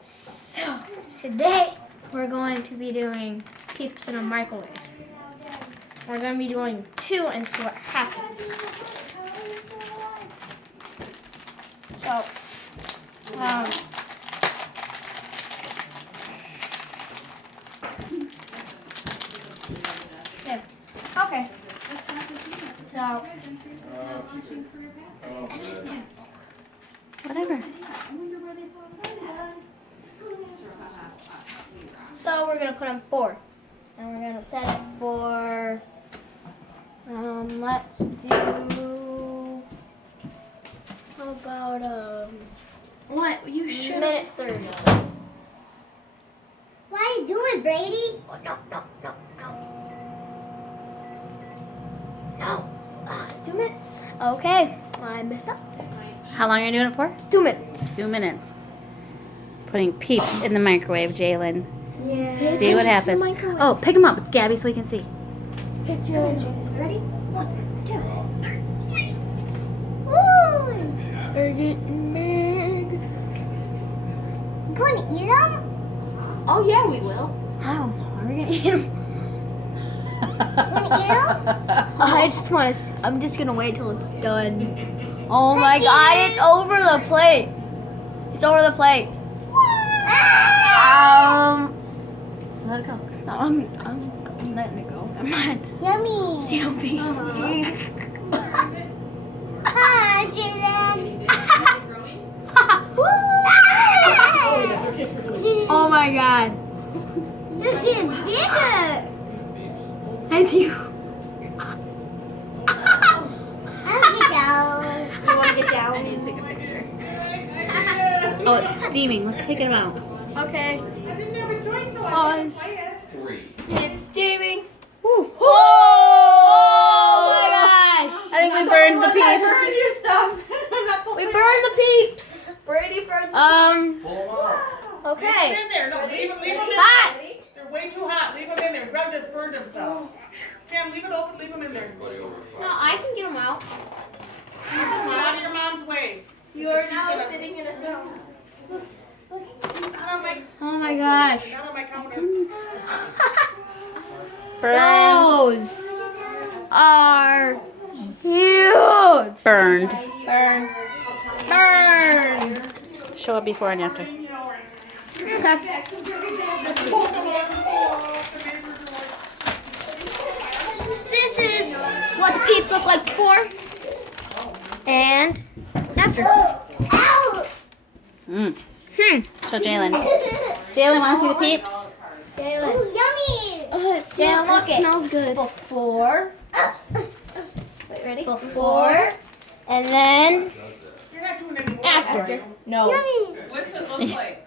So, today we're going to be doing Peeps in a microwave. We're going to be doing 2 and see what happens. So, yeah. Okay. So, let's just put it. Whatever. So we're gonna put on 4, and we're gonna set it for. Let's do. How about What? You should. minute 30. What are you doing, Brady? Oh no! It's 2 minutes. Okay, I messed up. How long are you doing it for? 2 minutes. 2 minutes. Putting Peeps in the microwave, Jalen. Yeah. See what happens. Oh, pick them up, Gabby, so you can see. Picture. Ready? 1, 2. Ooh, They're getting big. you going to eat them? Oh yeah, we will. How? Are we gonna eat them? Want to eat them? I just want to. I'm just gonna wait till it's done. Oh my God! It's over the plate. It's over the plate. Let it go. No, I'm letting it go. Never mind. Yummy. See you be. Hi, Jalen. Oh my God! You're getting bigger. And you. I'll get down. You want to get down? I need to take a picture. Oh, it's steaming. Let's take it out. Okay. I didn't have a choice, so I Pause. had to play it. 3. It's steaming. Woo. Oh my gosh! I think we burned the Peeps. Burn your stuff. I'm not We pulling burned the Peeps. Brady burned Pull them out. Leave Okay. them in there. No, leave them in Hot. there. They're way too hot. Leave them in there. Greg just burned himself. Cam, leave it open. Leave them in there. Everybody over No, 5. I can get them out. Out of your mom's way. You are She's now gonna- sitting in a throne. Not on my, Oh my gosh. not on my counter. Burned. Those are huge. Burned. Burn. Burn. Show it before and after. Okay. This is what the Peeps look like before and after. Ow. Mm. Hmm. Show Jalen. Jalen, want to see the Peeps? Jalen. Ooh, yummy. Jalen, look it. Smells good. Before. Wait, ready? Before. And then You're not doing any more. after. No. Yummy. What's it look like?